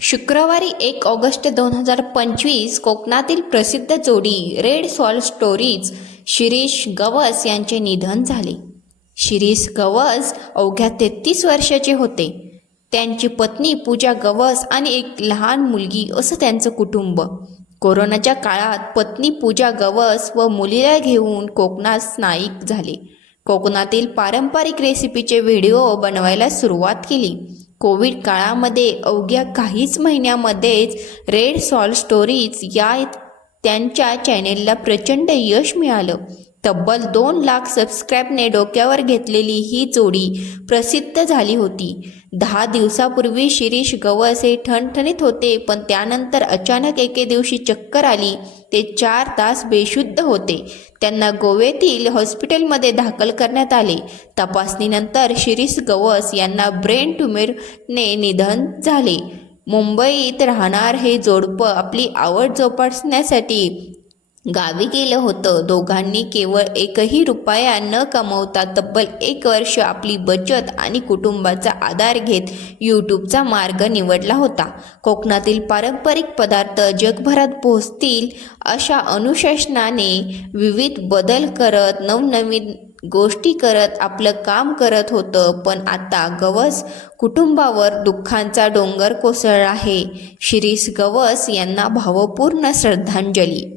शुक्रवारी 1 ऑगस्ट 2025 कोकणातील प्रसिद्ध जोडी red salt stories Shirish Gawas यांचे निधन झाले. शिरीष गवस अवघ्या 33 वर्षाचे होते. त्यांची पत्नी पूजा गवस आणि एक लहान मुलगी असं त्यांचं कुटुंब. कोरोनाच्या काळात पत्नी पूजा गवस व मुलीला घेऊन कोकणात स्थायिक झाले. कोकणातील पारंपरिक रेसिपीचे व्हिडिओ बनवायला सुरुवात केली. कोविड काळामध्ये अवघ्या काहीच महिन्यामध्येच रेड सॉल्ट स्टोरीज या त्यांच्या चॅनेलला प्रचंड यश मिळालं. तब्बल 2 लाख सबस्क्राईबने डोक्यावर घेतलेली ही जोडी प्रसिद्ध झाली होती. 10 दिवसापूर्वी शिरीष गवस हे ठणठणीत होते, पण त्यानंतर अचानक एके दिवशी चक्कर आली. ते 4 तास बेशुद्ध होते. त्यांना गोव्यातील हॉस्पिटलमध्ये दाखल करण्यात आले. तपासणीनंतर शिरीष गवस यांना ब्रेन ट्यूमरने निधन झाले. मुंबईत राहणार हे जोडपं आपली आवड जोपासण्यासाठी गावी गेलं होतं. दोघांनी केवळ 1ही रुपया न कमवता तब्बल 1 वर्ष आपली बचत आणि कुटुंबाचा आधार घेत यूट्यूबचा मार्ग निवडला होता. कोकणातील पारंपरिक पदार्थ जगभरात पोहोचतील अशा अनुशासनाने विविध बदल करत नवनवीन गोष्टी करत आपलं काम करत होतं. पण आता गवस कुटुंबावर दुःखांचा डोंगर कोसळला आहे. शिरीष गवस यांना भावपूर्ण श्रद्धांजली.